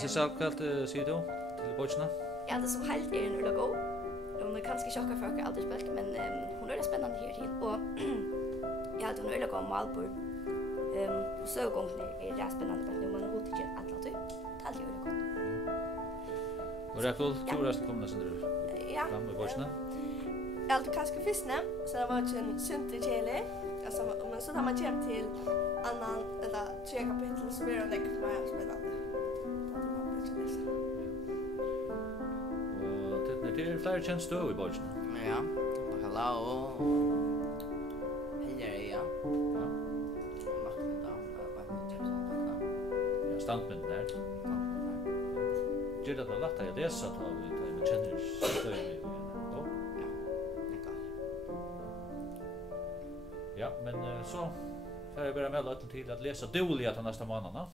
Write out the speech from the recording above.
Jag ser så kallt ser du till bochna. Ja, det som helt är en logo. Hon är kanske chockad för att aldrig spelt, men hon är det spännande här till och ja, hon är logo Malbor. Så gången är det spännande men man har inte alla typ. Allt är det gott. Och det är kulturast kommer sen du. Ja. Fram med bochna. Allt kanske fiskne, så det var ju en syntekele. Alltså men så när man kommer till annan eller tre kapitel så blir det lätt mer spännande. Och det är flera tjänster i bochna. Ja. Hallå. Hej ja. Ja. Ja, standmen där. Gör det lätt att läsa då vi känner stöd. Ja, men så får jag börja med att till att läsa dåligt nästa månad.